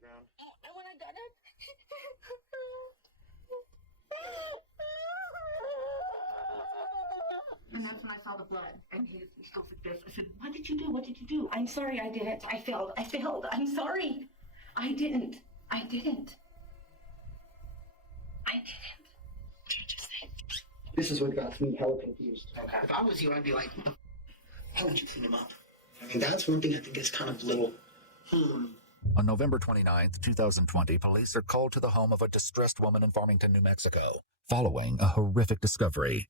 ground. And when I got up, and that's when I saw the blood, and he goes like this. I said, "What did you do? What did you do?" "I'm sorry, I didn't. I failed. I'm sorry. I didn't. What did you just say?" This is what got me hella confused. Okay. If I was you, I'd be like, how would you clean him up? I mean, that's one thing I think is kind of little. On November 29th, 2020, police are called to the home of a distressed woman in Farmington, New Mexico, following a horrific discovery.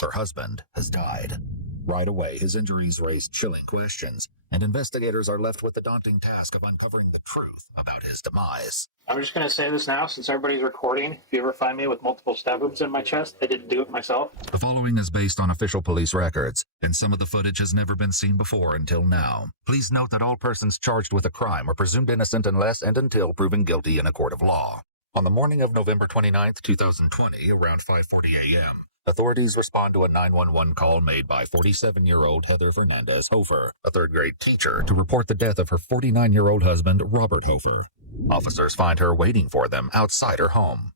Her husband has died. Right away, his injuries raise chilling questions, and investigators are left with the daunting task of uncovering the truth about his demise. I'm just going to say this now, since everybody's recording. If you ever find me with multiple stab wounds in my chest, I didn't do it myself. The following is based on official police records, and some of the footage has never been seen before until now. Please note that all persons charged with a crime are presumed innocent unless and until proven guilty in a court of law. On the morning of November 29th, 2020, around 5:40 a.m., authorities respond to a 911 call made by 47-year-old Heather Fernandez Hofer, a third-grade teacher, to report the death of her 49-year-old husband, Robert Hofer. Officers find her waiting for them outside her home.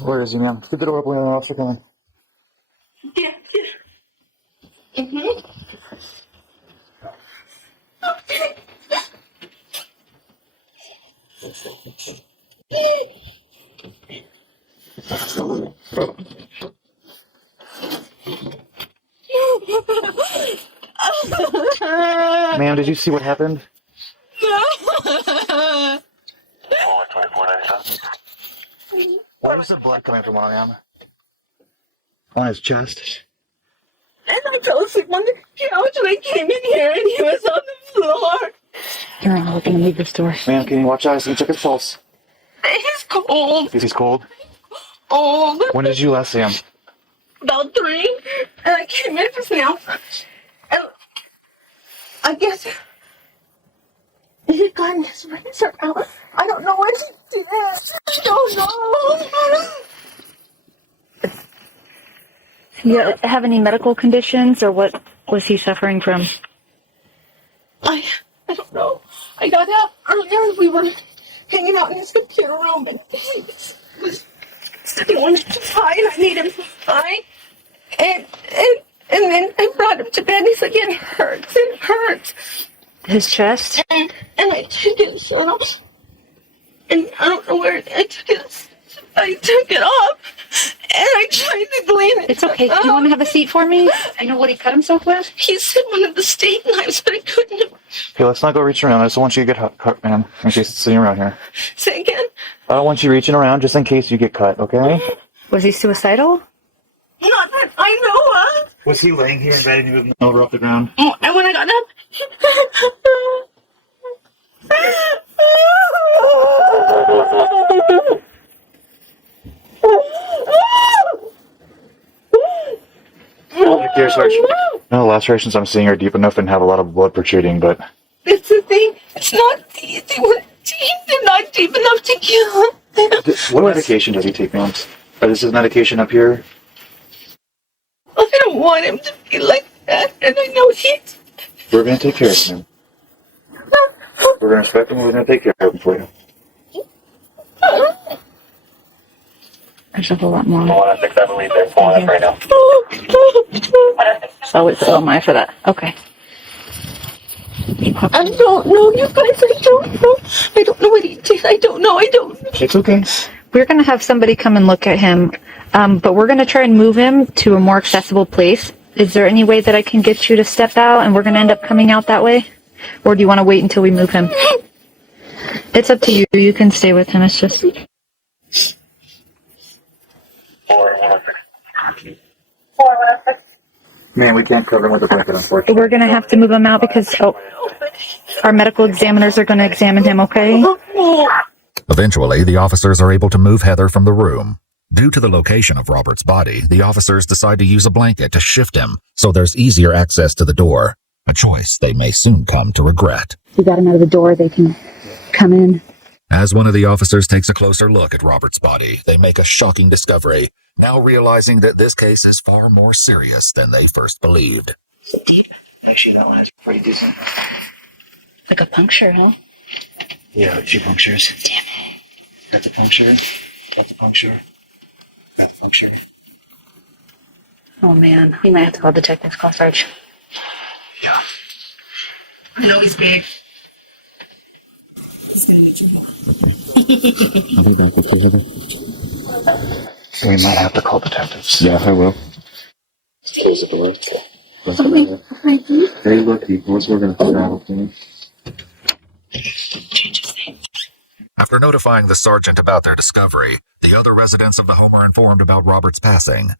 Where is he, ma'am? Get the door open, officer coming. Yeah. Mm-hmm. Ma'am, did you see what happened? Why is the blood coming from on him? On his chest. And I fell asleep on the couch, and I came in here, and he was on the floor. All right, we're gonna leave this door. Ma'am, can you watch eyes and check his pulse? He's cold. He's cold? Old. When did you last see him? About 3, and I came in just now. And I guess he got his razor out. I don't know what he did. I don't know. Do you have any medical conditions, or what was he suffering from? I don't know. I got up earlier. We were hanging out in his computer room, and he didn't want to die, and I made him die. And then I brought him to bed, and he's like, it hurts. His chest? And I took his shirt off, and I don't know where I took it. I took it off, and I tried to clean it. It's okay. Do you want to have a seat for me? I know what he cut himself with. He said one of the steak knives, but I couldn't have. Okay, let's not go reaching around. I just don't want you to get cut, ma'am, in case it's sitting around here. Say again? I don't want you reaching around just in case you get cut, okay? Was he suicidal? Not that I know of. Was he laying here in bed and he was over off the ground? And when I got up, No, the lacerations I'm seeing are deep enough and have a lot of blood protruding, but... it's the thing. It's not deep. They were deep. They're not deep enough to kill him. What medication does he take, ma'am? Or is his medication up here? I don't want him to be like that, and I know he's... We're going to take care of him. We're going to respect him, we're going to take care of him for you. There's a whole lot more. 106, I believe they're pulling up right now. So it's my for that. Okay. I don't know, you guys. I don't know. I don't know what he did. I don't know. It's okay. We're going to have somebody come and look at him, but we're going to try and move him to a more accessible place. Is there any way that I can get you to step out and we're going to end up coming out that way? Or do you want to wait until we move him? It's up to you. You can stay with him. It's just... 4106. Man, we can't cover him with a blanket, unfortunately. We're going to have to move him out because our medical examiners are going to examine him, okay? Eventually, the officers are able to move Heather from the room. Due to the location of Robert's body, the officers decide to use a blanket to shift him so there's easier access to the door, a choice they may soon come to regret. We got him out of the door. They can come in. As one of the officers takes a closer look at Robert's body, they make a shocking discovery, now realizing that this case is far more serious than they first believed. Actually, that one is pretty decent. Like a puncture, huh? Yeah, 2 punctures. Damn it. That's a puncture. That's a puncture. That's a puncture. Oh man, you might have to call detectives call search. I know he's big. It's gonna make you more. I'll be back with you, Heather. We might have to call detectives. Yeah, I will. Close the door. Hey, look, people, we're going to figure out things. Change his name. After notifying the sergeant about their discovery, the other residents of the home are informed about Robert's passing.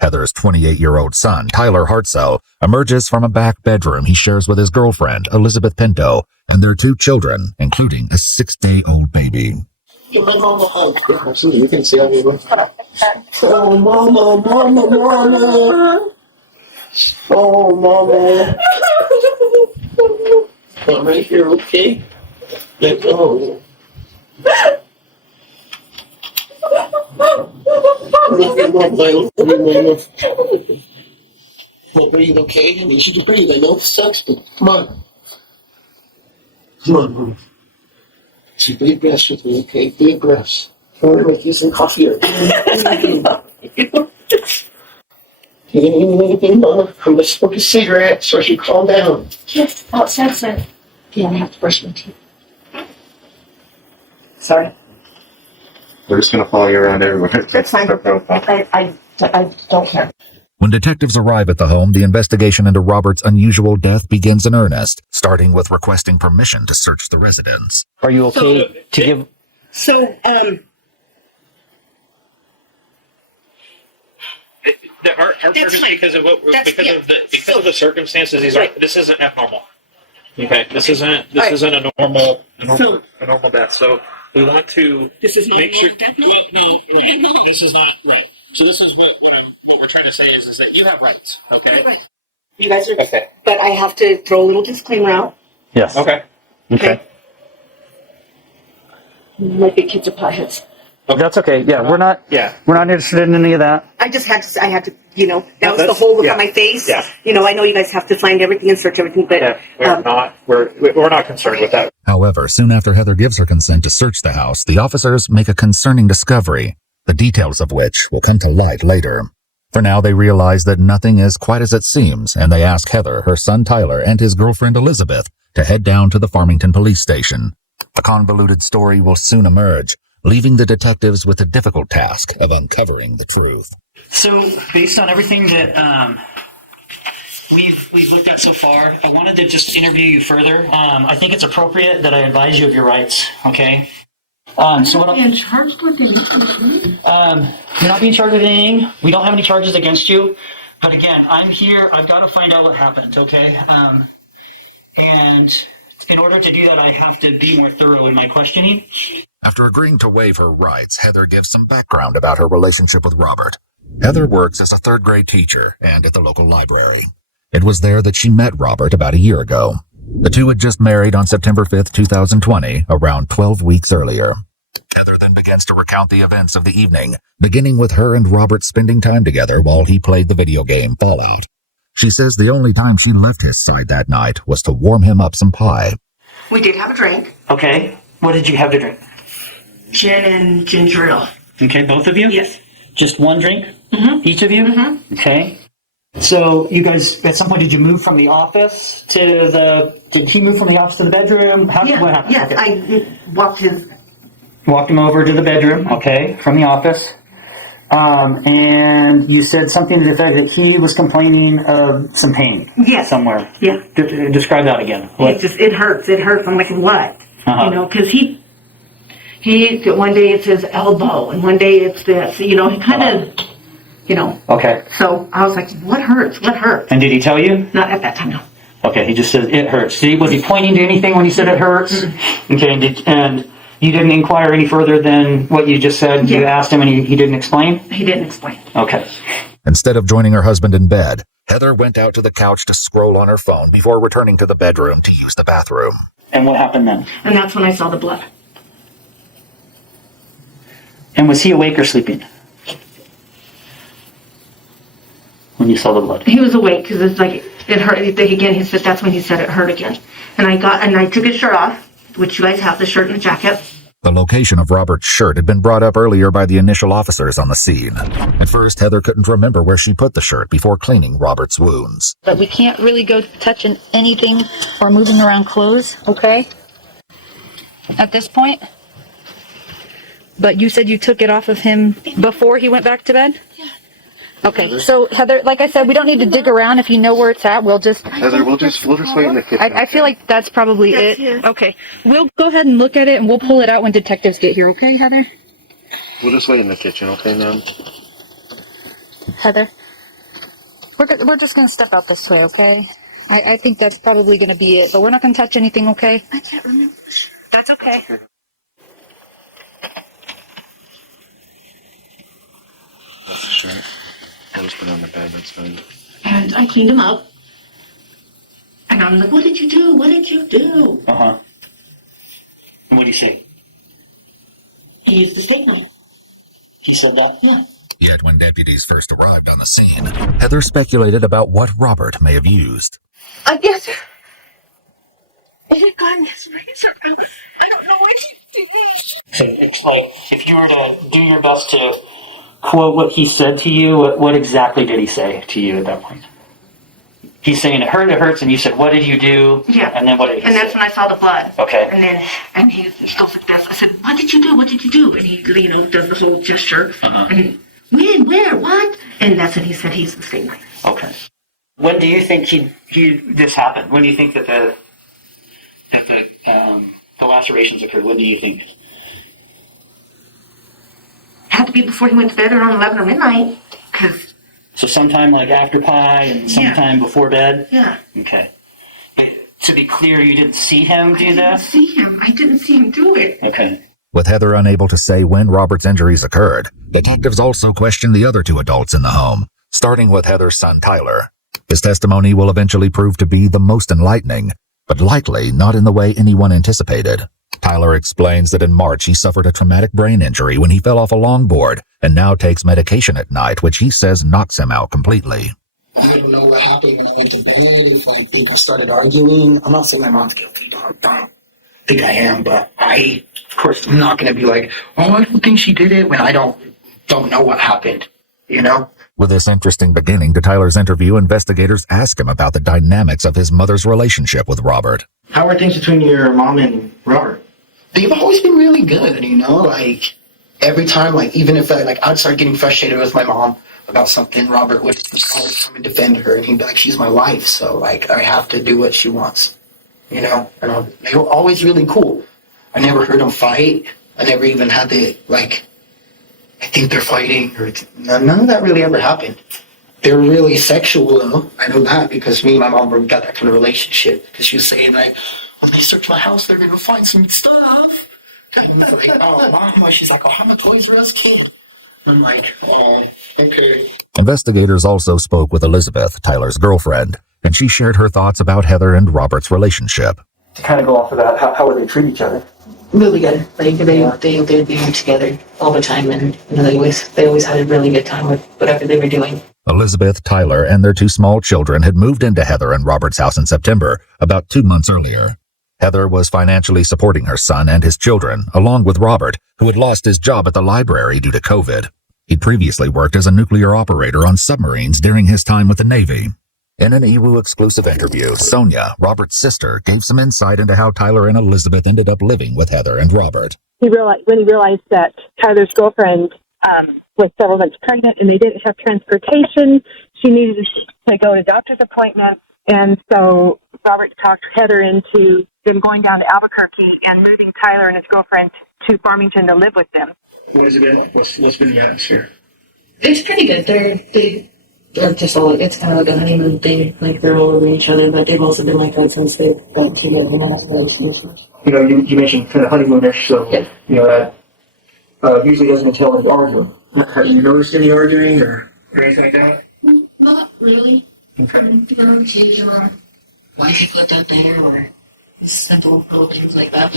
Heather's 28-year-old son, Tyler Hartzell, emerges from a back bedroom he shares with his girlfriend, Elizabeth Pinto, and their 2 children, including a 6-day-old baby. Give my mama a hug. Yeah, absolutely. You can see how we went. Oh, mama, mama, mama. Oh, mama. I'm right here, okay? Let go. Love you, mama. I love you, mama. Well, breathe, okay? I need you to breathe. I know it sucks, but come on. Come on, mama. Some big breaths with me, okay? Big breaths. I want to make you some coffee. You didn't even anything, Mama. I'm going to smoke a cigarette so I can calm down. Yes, outside, sir. Yeah, I have to brush my teeth. Sorry. We're just going to follow you around everywhere. That's fine. I don't care. When detectives arrive at the home, the investigation into Robert's unusual death begins in earnest, starting with requesting permission to search the residence. Are you okay to give... So, Our purpose, because of what, because of the circumstances, this isn't abnormal. Okay, this isn't a normal death. So we want to this is not make sure. normal death? Well, no, this is not right. So this is what we're trying to say is that you have rights. Okay. Right. You guys are Okay. But I have to throw a little disclaimer out. Yes. Okay. Okay. My big kids are potheads. That's okay. Yeah, we're not interested in any of that. I just had to. I had to. That was the whole look on my face. Yeah. I know you guys have to find everything and search everything, but we're not concerned with that. However, soon after Heather gives her consent to search the house, the officers make a concerning discovery, the details of which will come to light later. For now, they realize that nothing is quite as it seems, and they ask Heather, her son Tyler, and his girlfriend Elizabeth to head down to the Farmington police station. A convoluted story will soon emerge, leaving the detectives with the difficult task of uncovering the truth. So, based on everything that we've looked at so far, I wanted to just interview you further. I think it's appropriate that I advise you of your rights, okay? So what being charged with anything. you're not being charged with anything. We don't have any charges against you. But again, I'm here. I've got to find out what happened, okay? And in order to do that, I have to be more thorough in my questioning. After agreeing to waive her rights, Heather gives some background about her relationship with Robert. Heather works as a third-grade teacher and at the local library. It was there that she met Robert about a year ago. The two had just married on September 5th, 2020, around 12 weeks earlier. Heather then begins to recount the events of the evening, beginning with her and Robert spending time together while he played the video game Fallout. She says the only time she left his side that night was to warm him up some pie. We did have a drink. Okay. What did you have to drink? Gin and ginger ale. Okay, both of you? Yes. Just one drink? Mm-hmm. Each of you? Mm-hmm. Okay. So you guys, at some point, did you move from the office to the... Did he move from the office to the bedroom? What happened? Yes, Okay. I walked his... Walked him over to the bedroom, okay, from the office. And you said something to the effect that he was complaining of some pain. Yes. Somewhere. Yeah. Describe that again. What? It hurts. It hurts. I'm like, what? Uh-huh. Because he one day it's his elbow, and one day it's this. He kind of, Okay. So I was like, what hurts? What hurts? And did he tell you? Not at that time, no. Okay, he just says it hurts. Was he pointing to anything when he said it hurts? Mm-hmm. Okay, and you didn't inquire any further than what you just said? Yeah. You asked him and he didn't explain? He didn't explain. Okay. Instead of joining her husband in bed, Heather went out to the couch to scroll on her phone before returning to the bedroom to use the bathroom. And what happened then? And that's when I saw the blood. And was he awake or sleeping when you saw the blood? He was awake because it's like it hurt. Again, he said that's when he said it hurt again. And I took his shirt off, which you guys have, the shirt and the jacket. The location of Robert's shirt had been brought up earlier by the initial officers on the scene. At first, Heather couldn't remember where she put the shirt before cleaning Robert's wounds. But we can't really go touching anything or moving around clothes, okay? At this point? But you said you took it off of him before he went back to bed? Yeah. Okay, so Heather, like I said, we don't need to dig around. If you know where it's at, we'll just... Heather, we'll just wait in the kitchen. I feel like that's probably That's it. it. Okay, we'll go ahead and look at it, and we'll pull it out when detectives get here, okay, Heather? We'll just wait in the kitchen, okay, ma'am? Heather, we're just going to step out this way, okay? I think that's probably going to be it, but we're not going to touch anything, okay? I can't remember. That's okay. That's the shirt. I'll just put it on the bed, that's fine. And I cleaned him up. And I'm like, what did you do? What did you do? Uh-huh. What do you say? He used the steak knife. He said that? Yeah. Yet when deputies first arrived on the scene, Heather speculated about what Robert may have used. I guess it had gotten his razor out. I don't know what he did. So it's like, if you were to do your best to quote what he said to you, what exactly did he say to you at that point? He's saying it hurts, and you said, what did you do? Yeah. And then what did he And say? that's when I saw the blood. Okay. And he goes like this. I said, what did you do? What did you do? And he, does this little gesture. Uh-huh. And when, where, what? And that's when he said he's the steak knife. Okay. When do you think this happened? When do you think that the lacerations occurred? When do you think? Had to be before he went to bed around 11 or midnight. So sometime like after pie and sometime before bed? Yeah. Okay. And to be clear, you didn't see him do I that? didn't see him do it. Okay. With Heather unable to say when Robert's injuries occurred, detectives also questioned the other two adults in the home, starting with Heather's son Tyler. His testimony will eventually prove to be the most enlightening, but likely not in the way anyone anticipated. Tyler explains that in March he suffered a traumatic brain injury when he fell off a longboard and now takes medication at night, which he says knocks him out completely. I don't know what happened when I went to bed, if like people started arguing. I'm not saying my mom's guilty, don't think I am, but I, of course, I'm not going to be like, oh, I don't think she did it when I don't know what happened, you know? With this interesting beginning to Tyler's interview, investigators ask him about the dynamics of his mother's relationship with Robert. How are things between your mom and Robert? They've always been really good, you know, like every time, like even if I'd start getting frustrated with my mom about something, Robert would always come and defend her, and he'd be like, she's my wife, so like I have to do what she wants, you know, and they were always really cool. I never heard them fight. I never even had to, like, I think they're fighting, or none of that really ever happened. They're really sexual, though. I know that because me and my mom got that kind of relationship. Because she was saying, like, when they search my house, they're going to find some stuff. And I'm like, oh, wow. She's like, oh, I'm a Toys R Us kid. I'm like, oh, okay. Investigators also spoke with Elizabeth, Tyler's girlfriend, and she shared her thoughts about Heather and Robert's relationship. To kind of go off of that, how would they treat each other? Really good. Like they'd be together all the time, and they always had a really good time with whatever they were doing. Elizabeth, Tyler, and their two small children had moved into Heather and Robert's house in September, about 2 months earlier. Heather was financially supporting her son and his children, along with Robert, who had lost his job at the library due to COVID. He'd previously worked as a nuclear operator on submarines during his time with the Navy. In an EWU exclusive interview, Sonia, Robert's sister, gave some insight into how Tyler and Elizabeth ended up living with Heather and Robert. When he realized that Tyler's girlfriend was several months pregnant and they didn't have transportation, she needed to go to doctor's appointments, and so Robert talked Heather into them going down to Albuquerque and moving Tyler and his girlfriend to Farmington to live with them. What has it been like? What's been the atmosphere? It's pretty good. They're just all, it's kind of like a honeymoon thing. Like they're all over each other, but they've also been like that since they've got together. You know, you mentioned kind of honeymoonish, so Yeah. you know that usually doesn't entail any arguing. Have you noticed any arguing or anything like that? Not really. Okay. Occasional, why she put that there, or simple little things like that.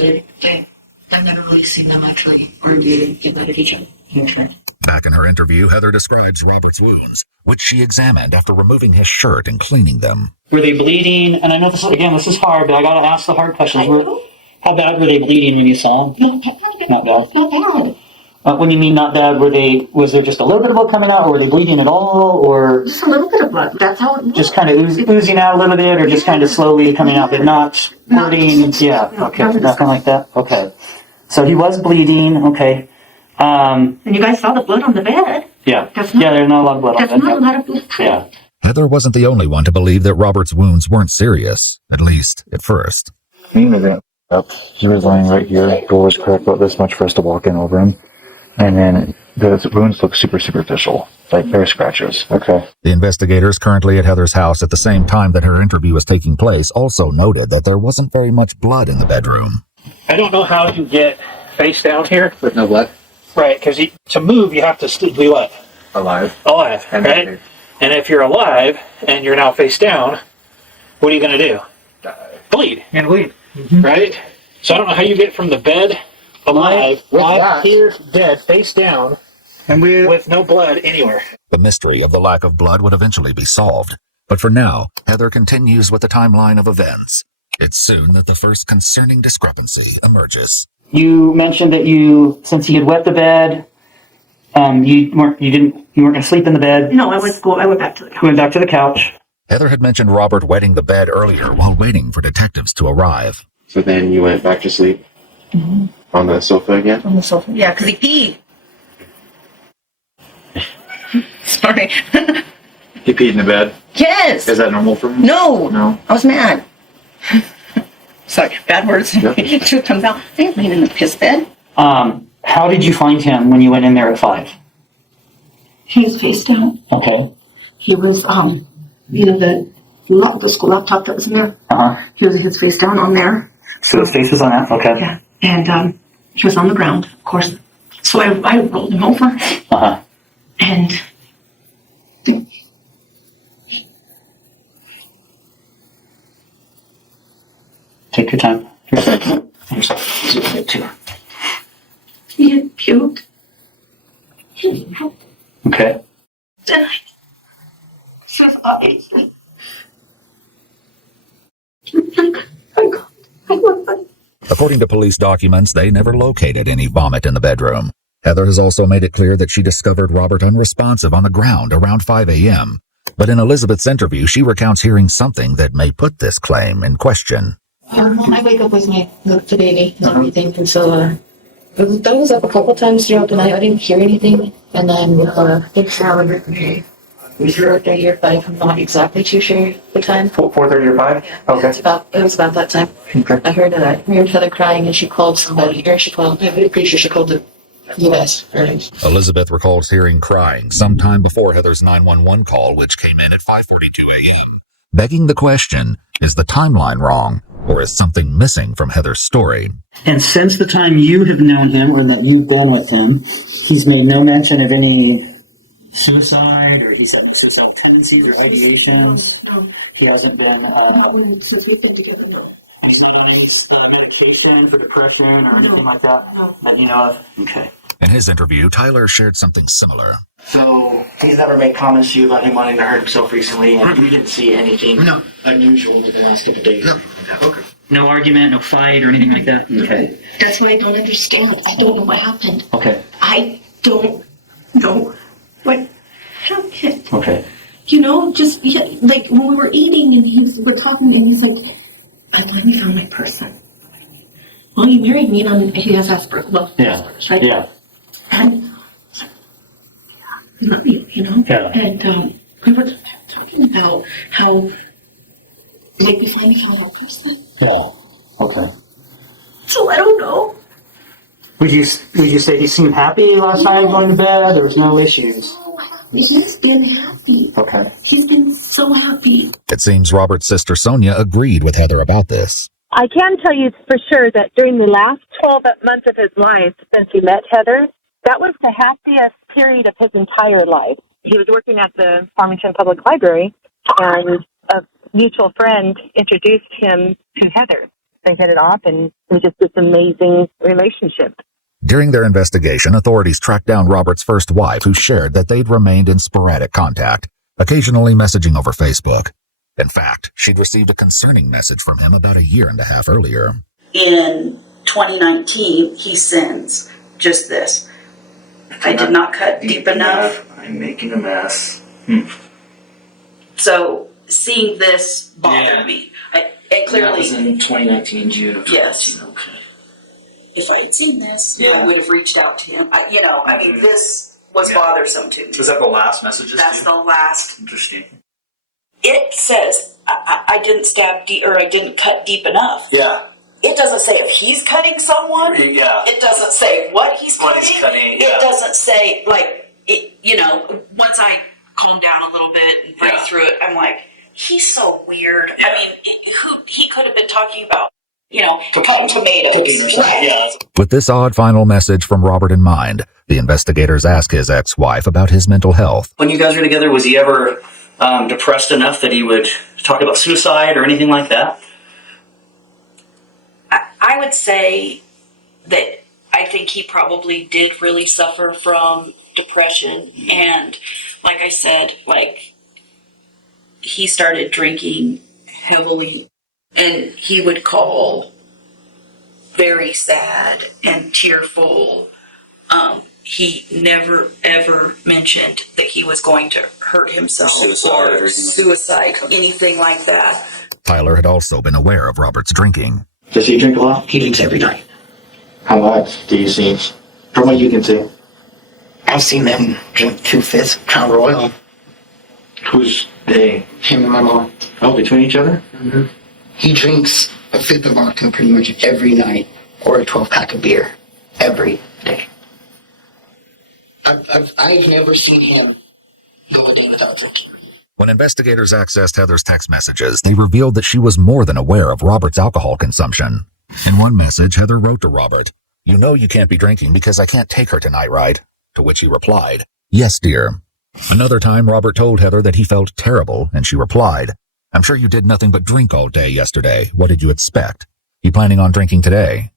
I've never really seen them actually argue and get mad at each other. Okay. Back in her interview, Heather describes Robert's wounds, which she examined after removing his shirt and cleaning them. Were they bleeding? And I know this is hard, but I got to ask the hard questions. How bad were they bleeding when you saw them? Not bad. Not bad. When you mean not bad, was there just a little bit of blood coming out, or were they bleeding at all, or Just a little bit of blood. That's how it was. just kind of oozing out a little bit, or just kind of slowly coming out, but not squirting? Yeah, okay, nothing like that. Okay. So he was bleeding, okay. And you guys saw the blood on the bed. Yeah, That's not- yeah, there's not a lot of blood on That's that. not a lot of blood. Yeah. Heather wasn't the only one to believe that Robert's wounds weren't serious, at least at first. He was laying right here. Door was cracked about this much for us to walk in over him. And then the wounds look super superficial, like bare scratches. Okay. The investigators currently at Heather's house at the same time that her interview was taking place also noted that there wasn't very much blood in the bedroom. I don't know how you get face down here. With no blood? Right, because to move, you have to be what? Alive. Alive, right? And if you're alive and you're now face down, what are you going to do? Bleed. And bleed. Right? So I don't know how you get from the bed alive, here, dead, face down, And with no blood anywhere. The mystery of the lack of blood would eventually be solved. But for now, Heather continues with the timeline of events. It's soon that the first concerning discrepancy emerges. You mentioned that since he had wet the bed, you weren't going to sleep in the bed. No, I went back to the couch. You went back to the couch. Heather had mentioned Robert wetting the bed earlier while waiting for detectives to arrive. So then you went back to sleep on the sofa again? On the sofa. Yeah, because he peed. Sorry. He peed in the bed? Yes. Is that normal for him? No. No. I was mad. Sorry, bad words. Yep. Truth comes out. I ain't laying in the piss bed. How did you find him when you went in there at 5? He was face down. Okay. He was, the school laptop that was in there. He was his face down on there. So his face was on that? Okay. Yeah. And he was on the ground, of course. So I rolled him over. And Take your time. he had puked. Okay. And says, I According to police documents, they never located any vomit in the bedroom. Heather has also made it clear that she discovered Robert unresponsive on the ground around 5 a.m. But in Elizabeth's interview, she recounts hearing something that may put this claim in question. I wake up with the baby and everything, and so that was up a couple times throughout the night. I didn't hear anything, and then it's around 4:30 or 5. I'm not exactly too sure the time. 4:30 or 5? Okay. It was about that time. Okay. I heard Heather crying, and she called somebody. I'm pretty sure she called the U.S. Elizabeth recalls hearing crying sometime before Heather's 911 call, which came in at 5:42 a.m. Begging the question, is the timeline wrong, or is something missing from Heather's story? And since the time you have known him, or that you've been with him, he's made no mention of any suicide, or he's had suicidal tendencies or ideations? No. He hasn't been, Since we've been together, no. he's not on any medication for depression or anything like that? No. That you know of? Okay. In his interview, Tyler shared something similar. So he's never made comments to you about him wanting to hurt himself recently, and you didn't see anything unusual in the last couple days? No. Okay. No argument, no fight, or anything like that? Okay. That's what I don't understand. I don't know what happened. Okay. I don't know what happened. Okay. Just like when we were eating and we're talking and he said, I finally found my person. Well, you married me and he has Asperger's. Well, Yeah. right? Yeah. And I love you, Yeah. And we were talking about how, like, we finally found our person. Yeah. Okay. So I don't know. Would you say he seemed happy last night going to bed? There was no issues. He's been happy. Okay. He's been so happy. It seems Robert's sister Sonia agreed with Heather about this. I can tell you for sure that during the last 12 months of his life since he met Heather, that was the happiest period of his entire life. He was working at the Farmington Public Library, and a mutual friend introduced him to Heather. They hit it off, and it was just this amazing relationship. During their investigation, authorities tracked down Robert's first wife, who shared that they'd remained in sporadic contact, occasionally messaging over Facebook. In fact, she'd received a concerning message from him about a year and a half earlier. in 2019, he sends just this. I did not cut deep enough. I'm making a mess. So seeing this bothered me. And clearly, that was in 2019, June of 2019. Yes. Okay. If I had seen this, Yeah. I would have reached out to him. I mean, this was bothersome to me. Was that the last messages? That's the last. Interesting. It says I didn't stab deep, or I didn't cut deep enough. Yeah. It doesn't say if he's cutting someone. Yeah. It doesn't say what he's cutting. What he's cutting, yeah. It doesn't say, like, it, once I calmed down a little bit and breathed through it, I'm like, he's so weird. Yeah. I mean, he could have been talking about, cutting tomatoes. Right? Yeah. With this odd final message from Robert in mind, the investigators ask his ex-wife about his mental health. When you guys were together, was he ever depressed enough that he would talk about suicide or anything like that? I would say that I think he probably did really suffer from depression. And like I said, he started drinking heavily, and he would call very sad and tearful. He never ever mentioned that he was going to hurt himself or suicide, anything like that. Tyler had also been aware of Robert's drinking. Does he drink a lot? He drinks every night. How much do you see? From what you can see. I've seen them drink 2/5 Crown Royal. Who's they? Him and my mom. Oh, between each other? Mm-hmm. He drinks a 5th of vodka pretty much every night, or a 12-pack of beer every day. I've never seen him go a day without drinking. When investigators accessed Heather's text messages, they revealed that she was more than aware of Robert's alcohol consumption. In one message, Heather wrote to Robert, "You know you can't be drinking because I can't take her tonight, right?" To which he replied, "Yes, dear." Another time, Robert told Heather that he felt terrible, and she replied, "I'm sure you did nothing but drink all day yesterday. What did you expect? You planning on drinking today?"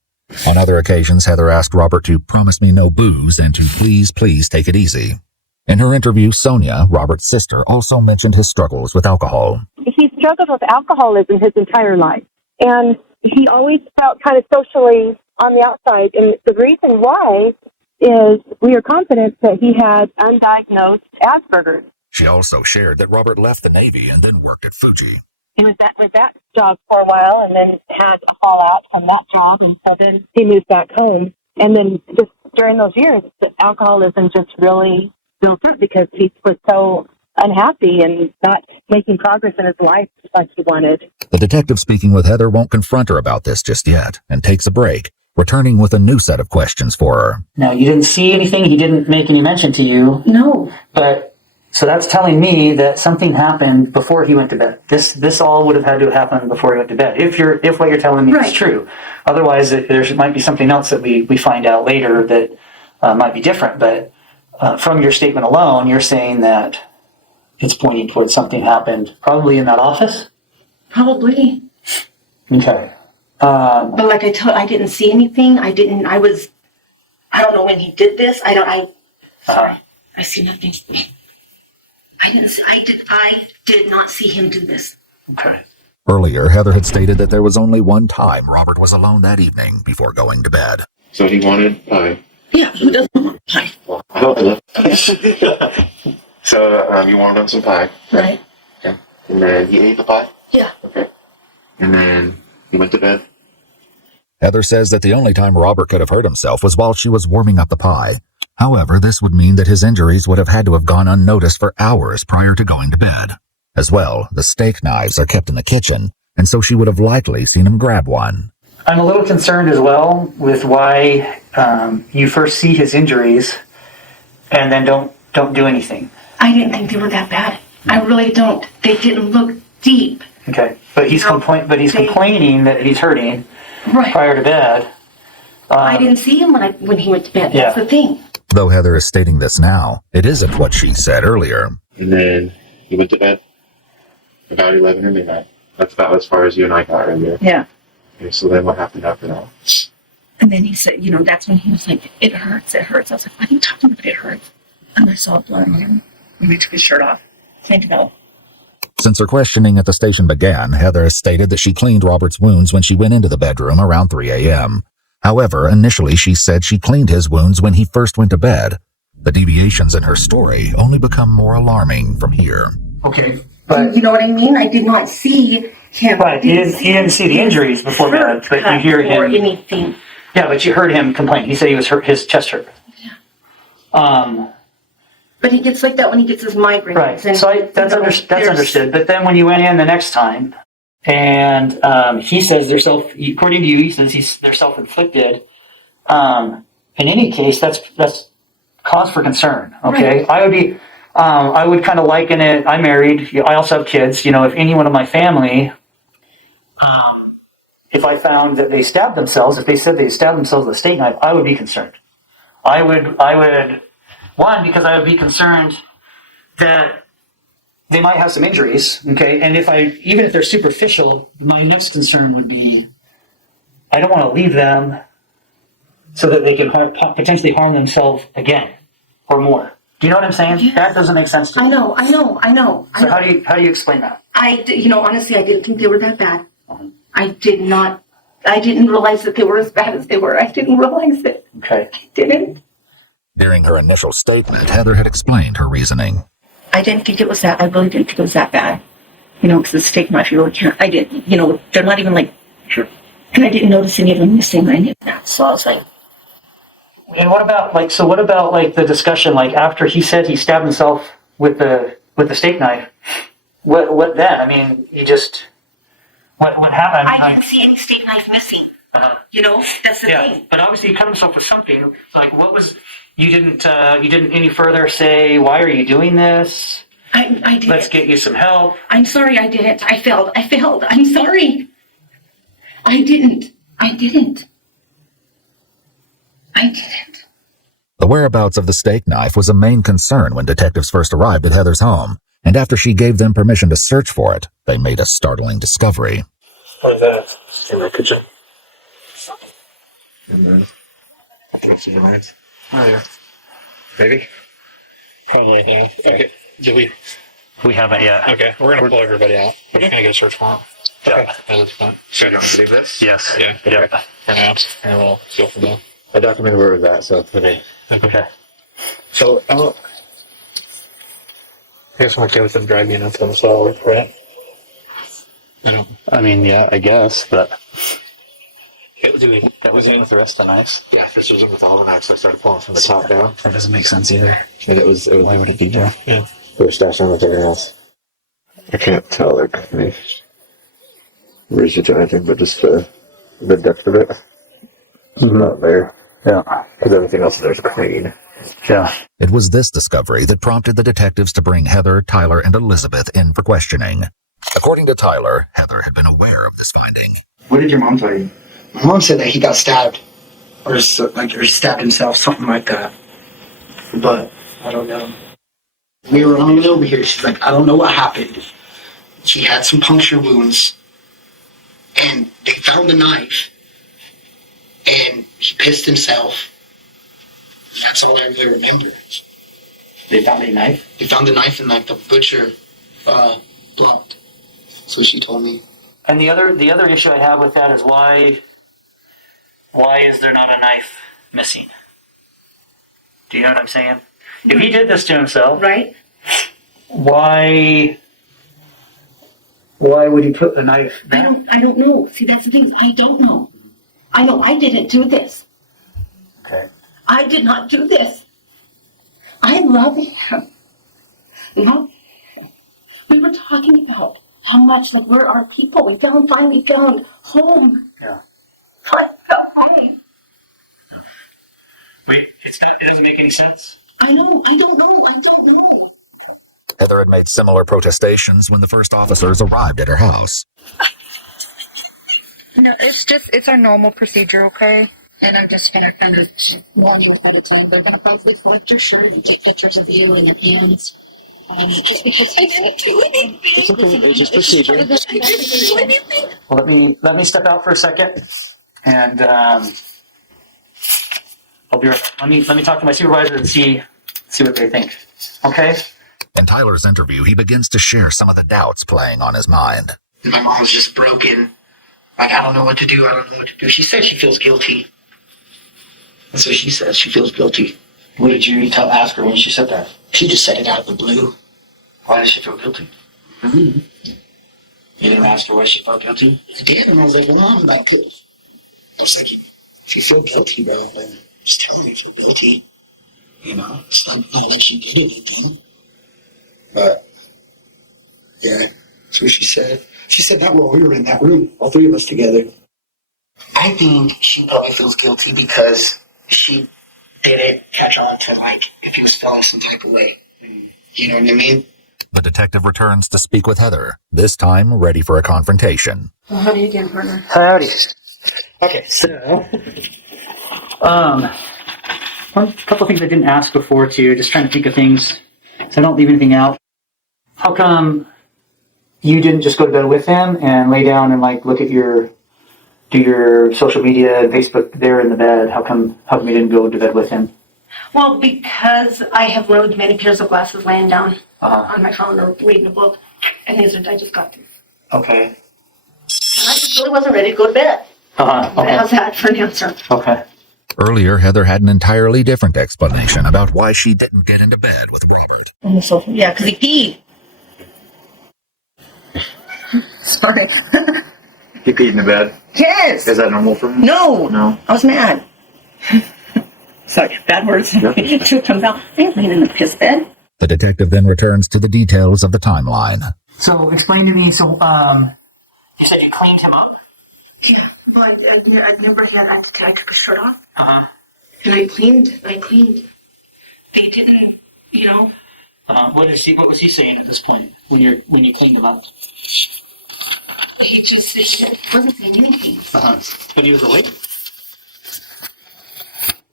On other occasions, Heather asked Robert to promise me no booze and to please take it easy. In her interview, Sonia, Robert's sister, also mentioned his struggles with alcohol. He struggled with alcoholism his entire life, and he always felt kind of socially on the outside. And the reason why is we are confident that he had undiagnosed Asperger's. She also shared that Robert left the Navy and then worked at Fuji. He was with that job for a while, and then had a fallout from that job, and so then he moved back home. And then just during those years, the alcoholism just really built up because he was so unhappy and not making progress in his life like he wanted. The detective speaking with Heather won't confront her about this just yet and takes a break, returning with a new set of questions for her. Now, you didn't see anything? He didn't make any mention to you? No. But, so that's telling me that something happened before he went to bed. This all would have had to happen before he went to bed, if what you're telling me is true. Otherwise, there might be something else that we find out later that might be different. But from your statement alone, you're saying that it's pointing towards something happened probably in that office? Probably. Okay. But like I told, I didn't see anything. I don't know when he did this. I see nothing. I did not see him do this. Okay. Earlier, Heather had stated that there was only one time Robert was alone that evening before going to bed. So he wanted pie. Yeah, who doesn't want pie? Well, I hope it. So you wanted him some pie. Right. Okay. And then he ate the pie? Yeah. Okay. And then he went to bed? Heather says that the only time Robert could have hurt himself was while she was warming up the pie. However, this would mean that his injuries would have had to have gone unnoticed for hours prior to going to bed. As well, the steak knives are kept in the kitchen, and so she would have likely seen him grab one. I'm a little concerned as well with why you first see his injuries and then don't do anything. I didn't think they were that bad. I really don't. They didn't look deep. Okay, but he's complaining that he's hurting prior to bed. I didn't see him when he went to bed. That's the thing. Though Heather is stating this now, it isn't what she said earlier. And then he went to bed about 11 or midnight. That's about as far as you and I got right there. Yeah. Okay, so then what happened after that? And then he said, that's when he was like, it hurts. I was like, why are you talking about it hurts? And I saw blood on him when he took his shirt off. Can't tell. Since her questioning at the station began, Heather has stated that she cleaned Robert's wounds when she went into the bedroom around 3 a.m. However, initially she said she cleaned his wounds when he first went to bed. The deviations in her story only become more alarming from here. Okay. But you know what I mean? I did not see him. Right, he didn't see the injuries before bed, but you hear him. Or anything. Yeah, but you heard him complain. He said he was hurt, his chest hurt. Yeah. But he gets like that when he gets his migraines. Right, And, so that's understood. But then when you went in the next time, and he says according to you, he says they're self-inflicted. In any case, that's cause for concern. Okay, right. I would kind of liken it. I'm married. I also have kids. If anyone in my family, if I found that they stabbed themselves, if they said they stabbed themselves with a steak knife, I would be concerned. I would, one, because I would be concerned that they might have some injuries, okay? And even if they're superficial, my next concern would be, I don't want to leave them so that they can potentially harm themselves again or more. Do you know what I'm saying? Yes. That doesn't make sense to me. I know. So how do you explain that? Honestly, I didn't think they were that bad. I didn't realize that they were as bad as they were. I didn't realize it. Okay. I didn't. During her initial statement, Heather had explained her reasoning. I didn't think it was that. I really didn't think it was that bad. Because the steak knife, you really can't. I didn't. They're not even like. Sure. And I didn't notice any of them missing or any of that. So I was like. And what about the discussion after he said he stabbed himself with the steak knife? What then? I mean, he just. What happened? I didn't see any steak knife missing. That's the thing. But obviously he cut himself with something. What was? You didn't any further say, why are you doing this? I didn't. Let's get you some help. I'm sorry, I didn't. I failed. I'm sorry. I didn't. The whereabouts of the steak knife was a main concern when detectives first arrived at Heather's home, and after she gave them permission to search for it, they made a startling discovery. What is that? In the kitchen. I think it's in the knives. Oh, yeah. Maybe? Probably, yeah. Okay. Did we? We haven't yet. Okay, we're going to pull everybody out. We're just going to get a search warrant. Yeah. That's fine. So you save this? Yes. Yeah. Okay. Yep. For now, and we'll go from there. I documented where it was at, so it's today. Okay. So, I guess I'm okay with them dragging us on the solid, right? I mean, yeah, I guess, but... That was in with the rest of the knives? Yeah, this was in with all the knives, so I started pulling from the top down. That doesn't make sense either. It was Why would it be there? Yeah. They were stashed on with everything else. I can't tell, any research or anything, but just the depth of it. It's not there. Yeah. Because everything else in there is clean. Yeah. It was this discovery that prompted the detectives to bring Heather, Tyler, and Elizabeth in for questioning. According to Tyler, Heather had been aware of this finding. What did your mom tell you? My mom said that he got stabbed. Or stabbed himself, something like that. But, I don't know. We were on the way over here. She's like, I don't know what happened. She had some puncture wounds. And they found the knife. And he pissed himself. That's all I really remember. They found a knife? They found the knife in the butcher block. So she told me. And the other issue I have with that is why is there not a knife missing? Do you know what I'm saying? If he did this to himself, Right? why would he put the knife back? I don't know. See, that's the thing. I don't know. I know I didn't do this. Okay. I did not do this. I love him. No. We were talking about how much, we're our people. We finally found home. Yeah. I felt home. Wait, it doesn't make any sense. I know. I don't know. Heather had made similar protestations when the first officers arrived at her house. No, it's our normal procedure, okay? And I'm just gonna kind of warn you ahead of time. They're gonna probably collect your shirt and take pictures of you and your hands. Just because I didn't do anything. It's okay, it's just procedure. I didn't do anything. Well, let me step out for a second, and I'll be right back. Let me talk to my supervisor and see what they think. Okay? In Tyler's interview, he begins to share some of the doubts playing on his mind. My mom's just broken. Like, I don't know what to do. I don't know what to do. She said she feels guilty. That's what she says. She feels guilty. What did you ask her when she said that? She just said it out of the blue. Why does she feel guilty? Mm-hmm. You didn't ask her why she felt guilty? I did, and I was like, Mom, I was like, if you feel guilty, bro, then just tell me you feel guilty. You know, it's like not like she did anything. But, yeah, that's what she said. She said that while we were in that room, all three of us together. I think she probably feels guilty because she didn't catch on to, like, if he was feeling some type of way. You know what I mean? The detective returns to speak with Heather, this time ready for a confrontation. Well, how do you get, partner? Howdy. Okay, so, one couple things I didn't ask before too, just trying to think of things so I don't leave anything out. How come you didn't just go to bed with him and lay down and like look at do your social media and Facebook there in the bed? How come you didn't go to bed with him? Well, because I have ruined many pairs of glasses laying down on my phone or reading a book, and I just got them. Okay. I just really wasn't ready to go to bed. Okay. How's that for an answer? Okay. Earlier, Heather had an entirely different explanation about why she didn't get into bed with Robert. Yeah, because he peed. Sorry. He peed in the bed. Yes. Is that normal for him? No. I was mad. Sorry, bad words. Truth comes out. I ain't laying in the piss bed. The detective then returns to the details of the timeline. So explain to me, you said you cleaned him up? Yeah. Well, I remember he had I took his shirt off. Uh-huh. And I cleaned. They didn't, What was he saying at this point when you cleaned him up? He wasn't saying anything. But he was awake?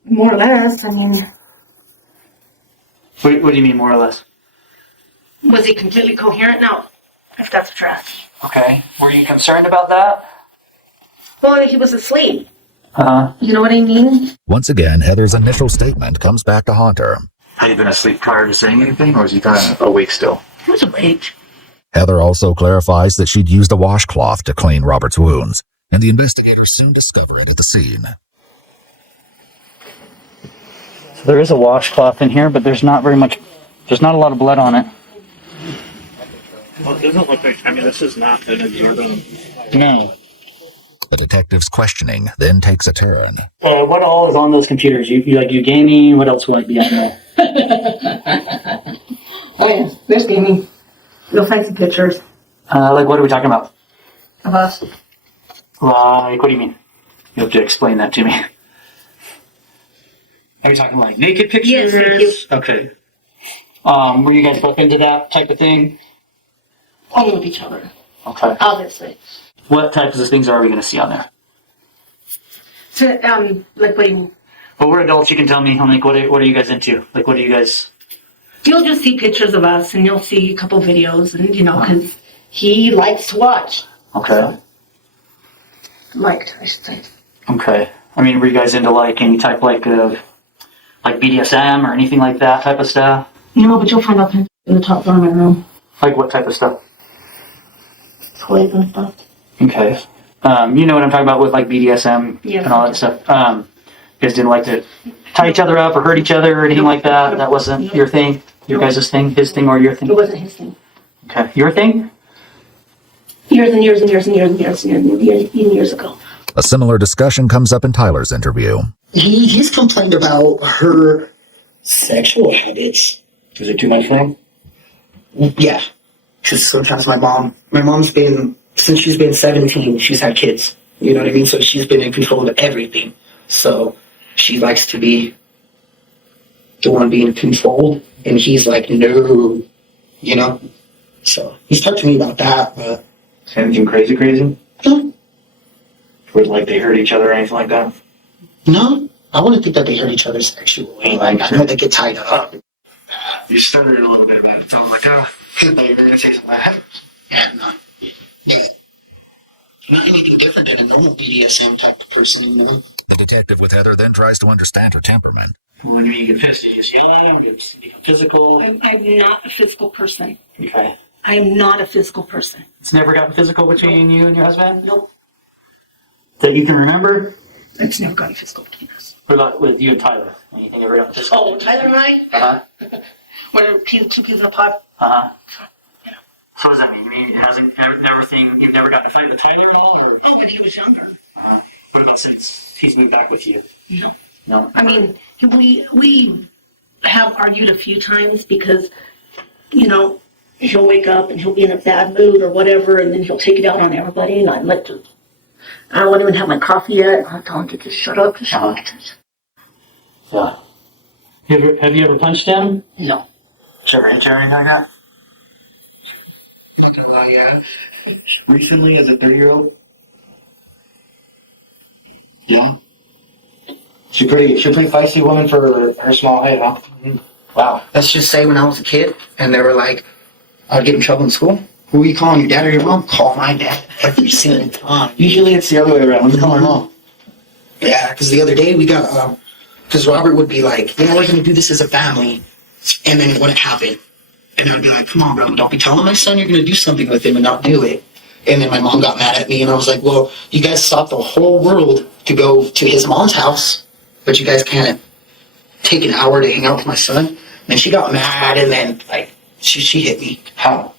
More or less, I mean. What do you mean, more or less? Was he completely coherent? No. If that's what you're asking. Okay. Were you concerned about that? Well, he was asleep. Uh-huh. You know what I mean? Once again, Heather's initial statement comes back to haunt her. Had he been asleep prior to saying anything, or was he kind of awake still? He was awake. Heather also clarifies that she'd used a washcloth to clean Robert's wounds, and the investigators soon discover it at the scene. So there is a washcloth in here, but there's not a lot of blood on it. Well, it doesn't look like, this is not an absorbent. No. The detective's questioning then takes a turn. What all is on those computers? You gaming? What else might be on there? Oh, yeah. There's gaming. You'll find some pictures What are we talking about? of us. What do you mean? You have to explain that to me. Are we talking like naked pictures? Yes, thank you. Okay. Were you guys both into that type of thing? All of each other. Okay. Obviously. What types of things are we going to see on there? So, like when Well, we're adults. You can tell me. What are you guys into? What do you guys? you'll just see pictures of us, and you'll see a couple videos, and because he likes to watch. Okay. Liked, I should say. Okay. Were you guys into any type of BDSM or anything like that type of stuff? No, but you'll find out in the top floor of my room. Like what type of stuff? Toys and stuff. Okay. You know what I'm talking about with BDSM Yes, and all that stuff. You guys didn't like to tie each other up or hurt each other or anything like that? That wasn't your thing? Your guys' thing? His thing or your thing? It wasn't his thing. Okay. Your thing? Years and years and years and years and years and years ago. A similar discussion comes up in Tyler's interview. He's complained about her sexual habits. Was it too much for him? Yeah. Because sometimes my mom's been, since she's been 17, she's had kids. You know what I mean? So she's been in control of everything. So she likes to be the one being controlled. And he's like, no. So he's talked to me about that, but. Anything crazy? No. Where they hurt each other or anything like that? No. I wouldn't think that they hurt each other sexually. I know they get tied up. You stuttered a little bit about it. So I was like, You're going to say something like that? Yeah, no. Yeah. Not anything different than a normal BDSM type of person, The detective with Heather then tries to understand her temperament. When you get pissed, you just yell at him, or you become physical? I'm not a physical person. Okay. I'm not a physical person. It's never gotten physical between you and your husband? Nope. That you can remember? It's never gotten physical between us. What about with you and Tyler? Anything ever gotten physical? Oh, Tyler and I? When two peas in a pod? So what does that mean? You mean you've never got to fight with Tyler at all? Or? Oh, when he was younger. What about since he's moved back with you? No. No? I mean, we have argued a few times because, he'll wake up and he'll be in a bad mood or whatever, and then he'll take it out on everybody, and I won't even have my coffee yet. I'll tell him to just shut up. Yeah. Have you ever punched him? No. Ever hit you or anything like that? Not gonna lie, yeah. Recently, as a 30-year-old. Yeah. She's pretty feisty woman for her small height, huh? Mm-hmm. Wow. Let's just say when I was a kid, and they were like, I'd get in trouble in school. Who are you calling, your dad or your mom? Call my dad every single time. Usually it's the other way around. We call my mom. Yeah, because the other day we got, because Robert would be like, we're going to do this as a family, and then it wouldn't happen. And I'd be like, come on, bro, don't be telling my son you're going to do something with him and not do it. And then my mom got mad at me, and I was like, well, you guys stopped the whole world to go to his mom's house, but you guys can't take an hour to hang out with my son. And she got mad, and then, she hit me. How?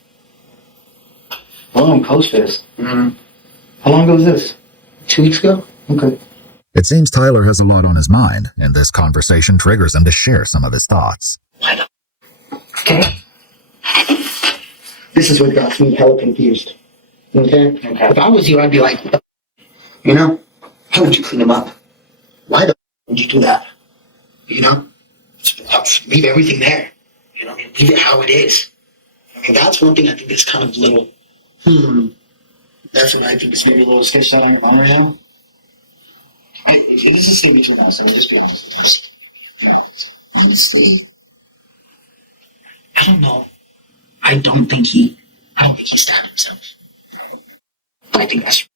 Well, I'm close fist. Mm-hmm. How long ago was this? 2 weeks ago? Okay. It seems Tyler has a lot on his mind, and this conversation triggers him to share some of his thoughts. Okay. This is what got me hella confused. Okay? If I was you, I'd be like, how would you clean him up? Why the would you do that? Leave everything there. Leave it how it is. That's one thing I think is kind of a little, that's what I think is maybe a little sketched out on your mind right now. This is between us, so just be honest with us. Honestly, I don't know. I don't think he stabbed himself. I think that's,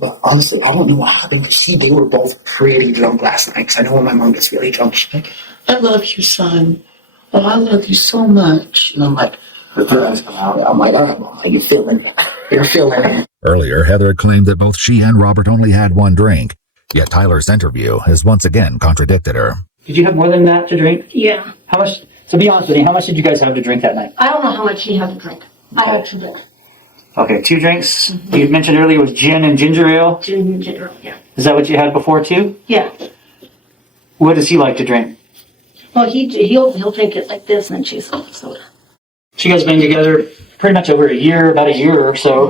but honestly, I don't know what happened, because they were both pretty drunk last night, because I know when my mom gets really drunk, she's like, I love you, son. Oh, I love you so much. And I'm like, the feelings come out. I'm like, all right, Mom, how you feeling? You're feeling it. Earlier, Heather had claimed that both she and Robert only had one drink, yet Tyler's interview has once again contradicted her. Did you have more than that to drink? Yeah. How much? So be honest with me, how much did you guys have to drink that night? I don't know how much he had to drink. I actually did. Okay, 2 drinks. Mm-hmm. You mentioned earlier was gin and ginger ale. Gin and ginger ale, yeah. Is that what you had before too? Yeah. What does he like to drink? Well, he'll drink it like this and then chase it with soda. So you guys been together pretty much over about a year or so.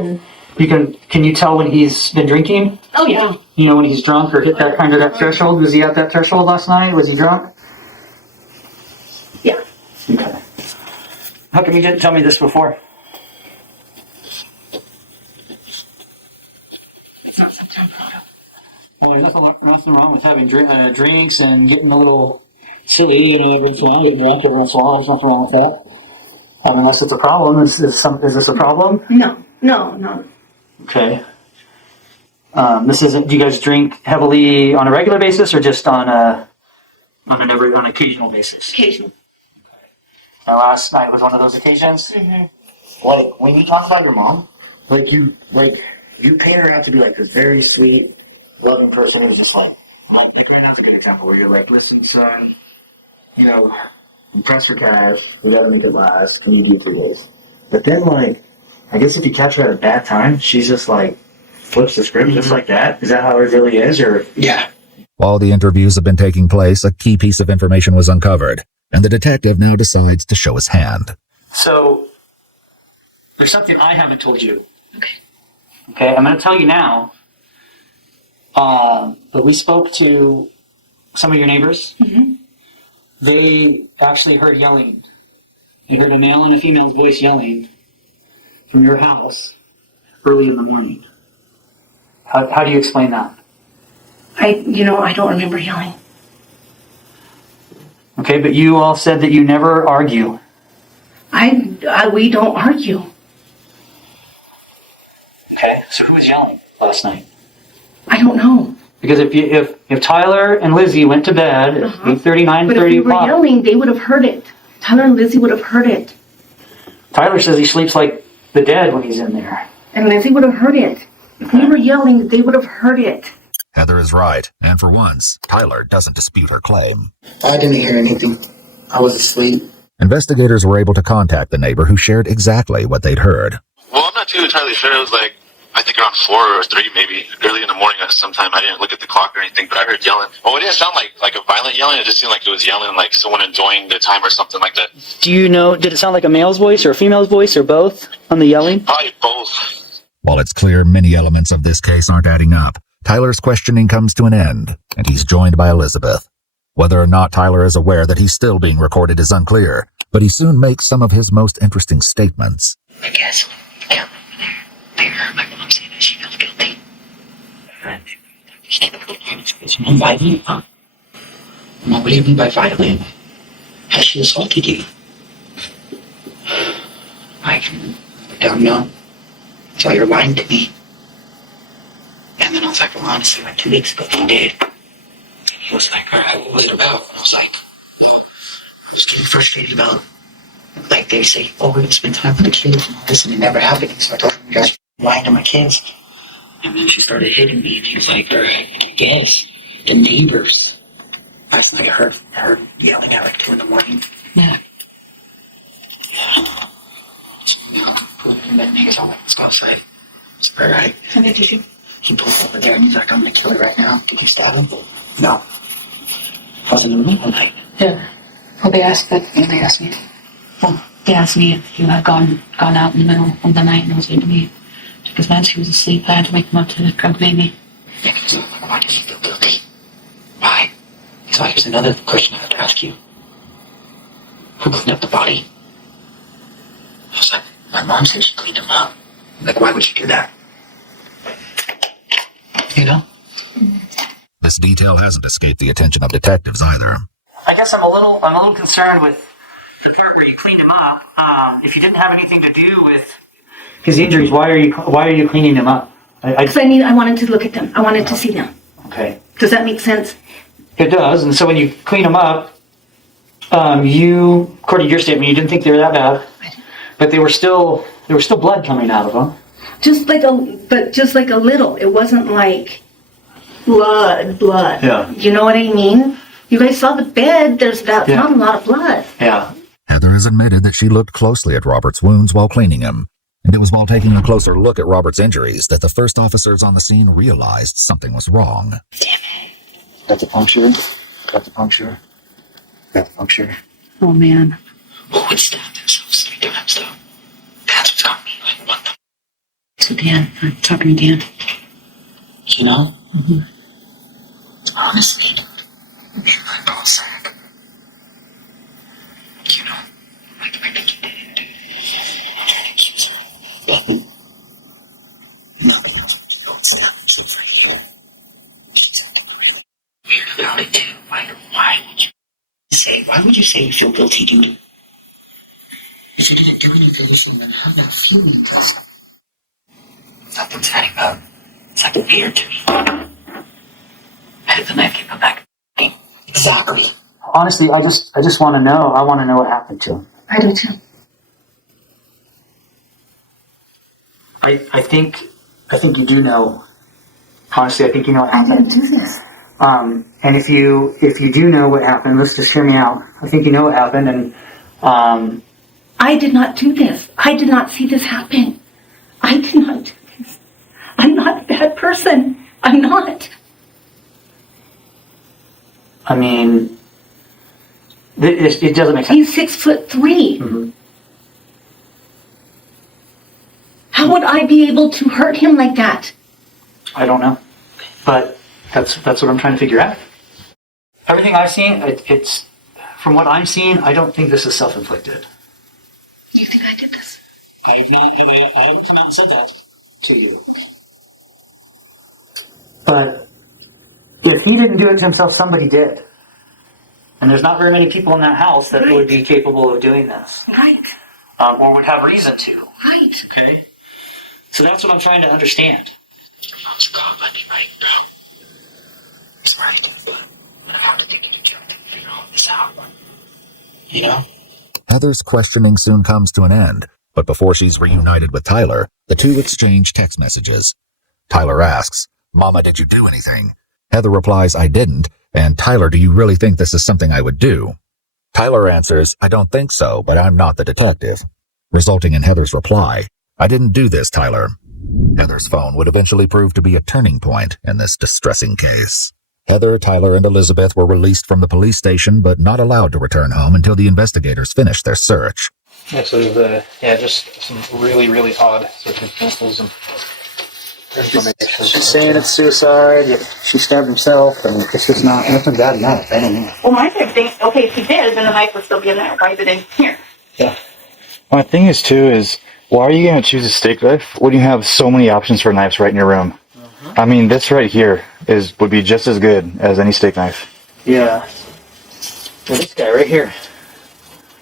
Mm-hmm. Can you tell when he's been drinking? Oh yeah. When he's drunk or hit that threshold? Was he at that threshold last night? Was he drunk? Yeah. Okay. How come you didn't tell me this before? It's not September. Well, there's nothing wrong with having drinks and getting a little silly, every once in a while, getting drunk every once in a while. There's nothing wrong with that. Unless it's a problem. Is this a problem? No. Okay. This isn't. Do you guys drink heavily on a regular basis, or just on an occasional basis? Occasional. Last night was one of those occasions. Mm-hmm. Like, when you talk about your mom, you paint her out to be like this very sweet, loving person who's just like, that's a good example where you're like, listen, son, you press your cash, we gotta make it last, can you do 3 days? But then, I guess if you catch her at a bad time, she's just flips the script just like that. Is that how it really is, or? Yeah. While the interviews have been taking place, a key piece of information was uncovered, and the detective now decides to show his hand. So, there's something I haven't told you. Okay, I'm going to tell you now. But we spoke to some of your neighbors. Mm-hmm. They actually heard yelling. They heard a male and a female's voice yelling from your house early in the morning. How do you explain that? I don't remember yelling. Okay, but you all said that you never argue. We don't argue. Okay, so who was yelling last night? I don't know. Because if if Tyler and Lizzie went to bed at 8:30, 9:30 But if we were o'clock. yelling, they would have heard it. Tyler and Lizzie would have heard it. Tyler says he sleeps like the dead when he's in there. And Lizzie would have heard it. If we were yelling, they would have heard it. Heather is right, and for once, Tyler doesn't dispute her claim. I didn't hear anything. I was asleep. Investigators were able to contact the neighbor who shared exactly what they'd heard. Well, I'm not too entirely sure. It was like, I think around 4 or 3, maybe early in the morning at some time. I didn't look at the clock or anything, but I heard yelling. Well, it didn't sound like a violent yelling. It just seemed like it was yelling like someone enjoying the time or something like that. Do you know, did it sound like a male's voice or a female's voice or both on the yelling? Probably both. While it's clear many elements of this case aren't adding up, Tyler's questioning comes to an end, and he's joined by Elizabeth. Whether or not Tyler is aware that he's still being recorded is unclear, but he soon makes some of his most interesting statements. I guess. Yeah. I heard my mom say that she feels guilty. It's non-violent, huh? Mom, what do you mean by violent? Has she assaulted you? I don't know. So you're lying to me. And then I was like, well, honestly, like 2 weeks ago, you did. And he was like, all right, what was it about? I was like, well, I was getting frustrated about, like, they say, oh, we're going to spend time with the kids and all this, and it never happened. So I told him, you guys are lying to my kids. And then she started hitting me, and he was like, all right, I guess the neighbors. Last night I heard yelling at like 2 in the morning. Yeah. So, and then niggas, I'm like, let's go outside. It's all right. And then did you? He pulled over there and he's like, I'm gonna kill her right now. Did you stab him? No. I was in the room all night. Yeah. Well, they asked me. Well, they asked me if you had gone out in the middle of the night and it was into me. Because man, she was asleep. I had to wake him up to grab the baby. Yeah, because why did you feel guilty? Why? He's like, there's another question I have to ask you. Who cleaned up the body? I was like, my mom said she cleaned him up. Like, why would you do that? You know? This detail hasn't escaped the attention of detectives either. I guess I'm a little concerned with the part where you cleaned him up. If you didn't have anything to do with his injuries, why are you cleaning him up? Because I wanted to look at them. I wanted to see them. Okay. Does that make sense? It does. And so when you clean them up, you, according to your statement, you didn't think they were that bad, but there was still blood coming out of them. Just like a little. It wasn't like blood. Yeah. You know what I mean? You guys saw the bed. There's not a lot of blood. Yeah. Heather has admitted that she looked closely at Robert's wounds while cleaning him, and it was while taking a closer look at Robert's injuries that the first officers on the scene realized something was wrong. Damn it. Got the puncture. Got the puncture. Got the puncture. Oh man. Who would stab themselves 3 times though? That's what's got me. Like, what the? To Dan. I'm talking to Dan. You know? Mm-hmm. Honestly, you're my ball sack. You know? Like, I think you did it. I'm trying to accuse her. Nothing. Nothing else but to go and stab themselves for you. Weird about it too. Why would you say you feel guilty, dude? If you didn't do anything, listen, then have that feeling. Nothing's adding up. It's like weird to me. How did the knife get put back? Exactly. Honestly, I just want to know. I want to know what happened to him. I do too. I think you do know. Honestly, I think you know what happened. I didn't do this. And if you do know what happened, let's just hear me out. I think you know what happened, and I did not do this. I did not see this happen. I did not do this. I'm not a bad person. I'm not. I mean, it doesn't make sense. He's 6'3". Mm-hmm. How would I be able to hurt him like that? I don't know, but that's what I'm trying to figure out. Everything I've seen, it's from what I'm seeing, I don't think this is self-inflicted. You think I did this? I haven't come out and said that to you. But if he didn't do it to himself, somebody did. And there's not very many people in that house that would be capable of doing this. Right. Or would have reason to. Right. Okay. So that's what I'm trying to understand. Your mom's a god, buddy, right? Is right, but I don't have to take you to jail to figure all this out. You know? Heather's questioning soon comes to an end, but before she's reunited with Tyler, the two exchange text messages. Tyler asks, "Mama, did you do anything?" Heather replies, "I didn't," and Tyler, "Do you really think this is something I would do?" Tyler answers, "I don't think so, but I'm not the detective," resulting in Heather's reply, "I didn't do this, Tyler." Heather's phone would eventually prove to be a turning point in this distressing case. Heather, Tyler, and Elizabeth were released from the police station, but not allowed to return home until the investigators finished their search. Yeah, so just some really, really odd circumstances and information. She's saying it's suicide, she stabbed herself, and it's just nothing bad enough. I don't know. Well, my thing, okay, if she did, then the knife would still be in there. Why is it in here? Yeah. My thing is, too, is why are you going to choose a steak knife when you have so many options for knives right in your room? I mean, this right here would be just as good as any steak knife. Yeah. Well, this guy right here.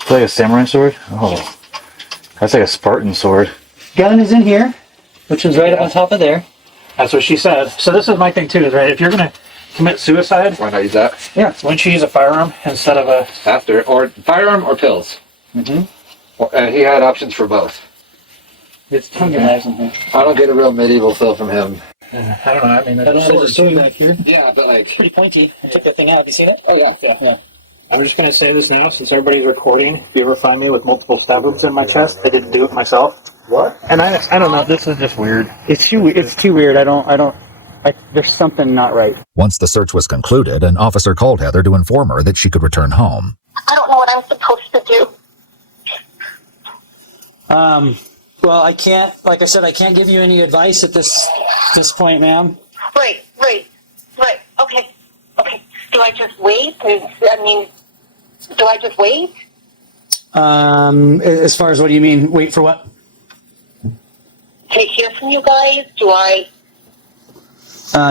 It's like a samurai sword? Oh, that's like a Spartan sword. Gun is in here, which is right up on top of there. That's what she said. So this is my thing too, is right, if you're going to commit suicide, Why not use that? yeah, wouldn't you use a firearm instead of a... After, or firearm or pills. Mm-hmm. And he had options for both. It's tons of knives in here. I don't get a real medieval feel from him. I don't know, I mean... There's a sword back here. Yeah, but like... Pretty pointy. I took that thing out. Have you seen it? Oh, yeah. I'm just going to say this now, since everybody's recording. If you ever find me with multiple stab wounds in my chest, I didn't do it myself. What? And I don't know, this is just weird. It's too weird. There's something not right. Once the search was concluded, an officer called Heather to inform her that she could return home. I don't know what I'm supposed to do. Well, I can't, like I said, I can't give you any advice at this point, ma'am. Right. Okay. Do I just wait? Do I just wait? As far as what do you mean? Wait for what? To hear from you guys? Do I?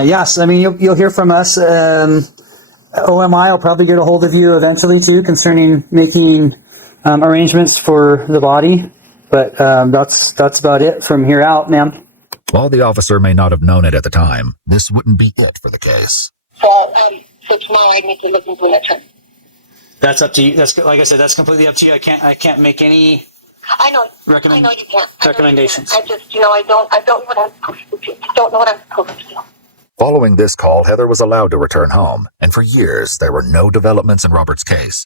Yes, I mean, you'll hear from us. OMI will probably get a hold of you eventually, too, concerning making arrangements for the body. But that's about it from here out, ma'am. While the officer may not have known it at the time, this wouldn't be it for the case. So tomorrow I need to look into an attorney. That's up to you. That's, like I said, that's completely up to you. I can't make any I know you can't. recommendations. I just, I don't know what I'm supposed to do. I don't know what I'm supposed to do. Following this call, Heather was allowed to return home, and for years there were no developments in Robert's case.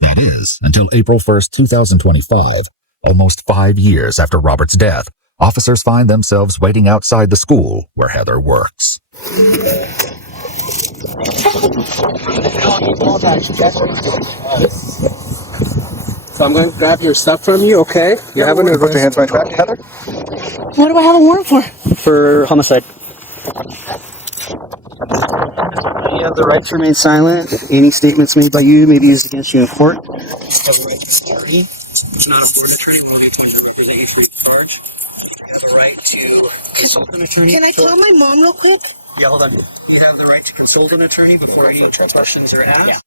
That is, until April 1st, 2025, almost 5 years after Robert's death, officers find themselves waiting outside the school where Heather works. So I'm going to grab your stuff from you, okay? You have an Put your hands behind your back, Heather. What do I have a warrant for? For homicide. You have the right to remain silent. Any statements made by you may be used against you in court. You have the right to security. It's not a foreign attorney. We're going to represent you free of charge. You have the right to consult an attorney. Can I tell my mom real quick? Yeah, hold on. You have the right to consult an attorney before any questions are asked. Yeah.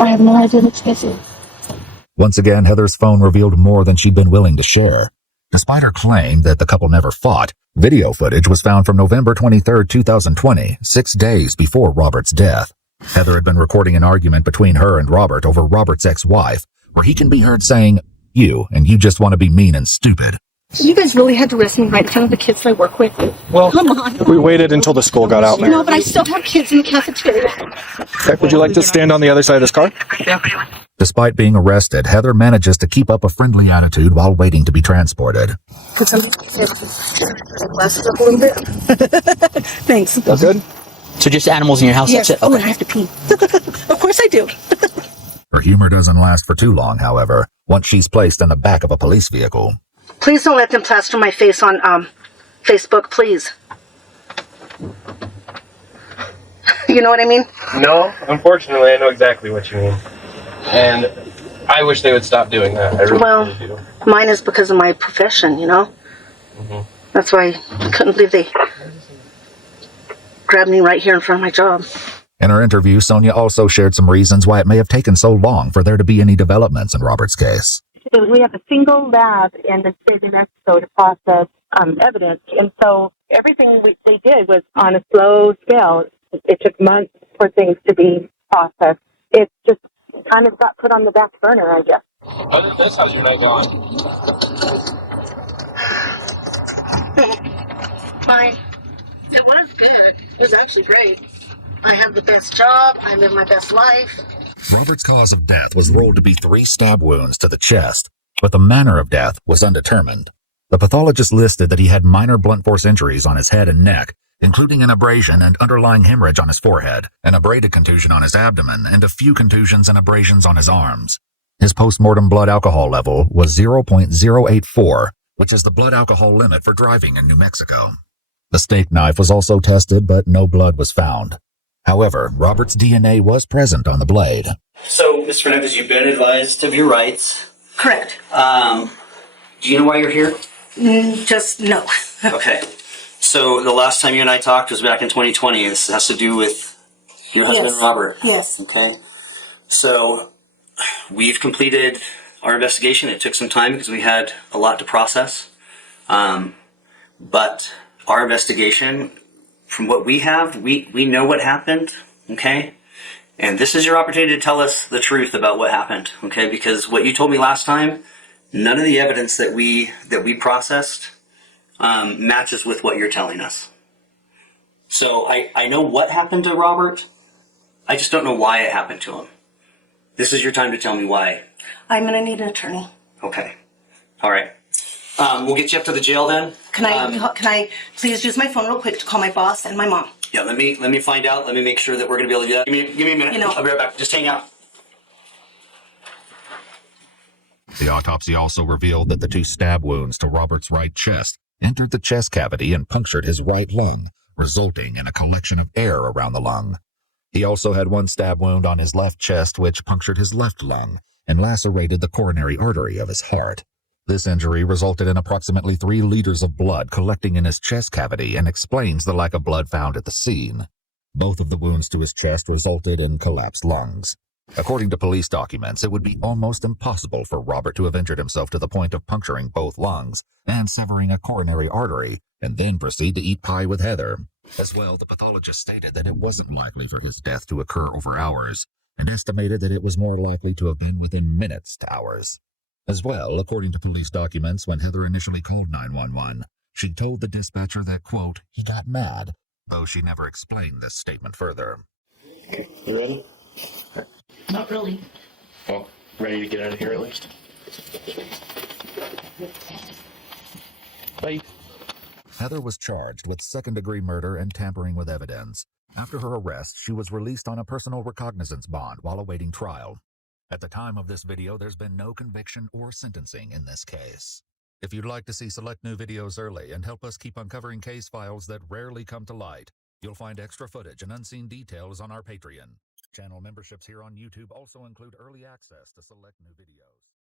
I have no idea what's missing. Once again, Heather's phone revealed more than she'd been willing to share. Despite her claim that the couple never fought, video footage was found from November 23, 2020, 6 days before Robert's death. Heather had been recording an argument between her and Robert over Robert's ex-wife, where he can be heard saying, "You, and you just want to be mean and stupid." You guys really had to arrest me right in front of the kids that I work with? Well, come on. We waited until the school got out there. No, but I still have kids in the cafeteria. Okay, would you like to stand on the other side of this car? Despite being arrested, Heather manages to keep up a friendly attitude while waiting to be transported. Put some glasses up a little bit. Thanks. That's good? So just animals in your house, Yes. that's it? Oh, Okay. and I have to pee. Of course I do. Her humor doesn't last for too long, however, once she's placed in the back of a police vehicle. Please don't let them plaster my face on Facebook, please. You know what I mean? No, unfortunately, I know exactly what you mean. And I wish they would stop doing that. I really do. Mine is because of my profession, you know? Mm-hmm. That's why I couldn't believe they grabbed me right here in front of my job. In her interview, Sonia also shared some reasons why it may have taken so long for there to be any developments in Robert's case. We have a single lab in the state of New Mexico to process evidence, and so everything they did was on a slow scale. it took months for things to be processed. It just kind of got put on the back burner, I guess. Other than this, how's your night going? Fine. It was good. It was actually great. I have the best job. I live my best life. Robert's cause of death was ruled to be 3 stab wounds to the chest, but the manner of death was undetermined. The pathologist listed that he had minor blunt force injuries on his head and neck, including an abrasion and underlying hemorrhage on his forehead, an abraded contusion on his abdomen, and a few contusions and abrasions on his arms. His post-mortem blood alcohol level was 0.084, which is the blood alcohol limit for driving in New Mexico. The steak knife was also tested, but no blood was found. However, Robert's DNA was present on the blade. So, Ms. Fernandez, you've been advised of your rights. Correct. Do you know why you're here? Just no. Okay. So, the last time you and I talked was back in 2020. This has to do with your husband, Yes. Robert. Yes. Okay. So, we've completed our investigation. It took some time because we had a lot to process. But our investigation, from what we have, we know what happened, okay? And this is your opportunity to tell us the truth about what happened, okay? Because what you told me last time, none of the evidence that we processed matches with what you're telling us. So I know what happened to Robert. I just don't know why it happened to him. This is your time to tell me why. I'm gonna need an attorney. Okay. All right. We'll get you up to the jail then. Can I please use my phone real quick to call my boss and my mom? Yeah, let me find out. Let me make sure that we're gonna be able to do that. Give me a minute. I'll be right back. Just hang out. The autopsy also revealed that the 2 stab wounds to Robert's right chest entered the chest cavity and punctured his right lung, resulting in a collection of air around the lung. He also had 1 stab wound on his left chest, which punctured his left lung and lacerated the coronary artery of his heart. This injury resulted in approximately 3 liters of blood collecting in his chest cavity and explains the lack of blood found at the scene. Both of the wounds to his chest resulted in collapsed lungs. According to police documents, it would be almost impossible for Robert to have injured himself to the point of puncturing both lungs and severing a coronary artery, and then proceed to eat pie with Heather. As well, the pathologist stated that it wasn't likely for his death to occur over hours, and estimated that it was more likely to have been within minutes to hours. As well, according to police documents, when Heather initially called 911, she told the dispatcher that, quote, he got mad, though she never explained this statement further. You ready? Not really. Well, ready to get out of here at least? Bye. Heather was charged with second-degree murder and tampering with evidence. After her arrest, she was released on a personal recognizance bond while awaiting trial. At the time of this video, there's been no conviction or sentencing in this case. If you'd like to see select new videos early and help us keep uncovering case files that rarely come to light, you'll find extra footage and unseen details on our Patreon. Channel memberships here on YouTube also include early access to select new videos.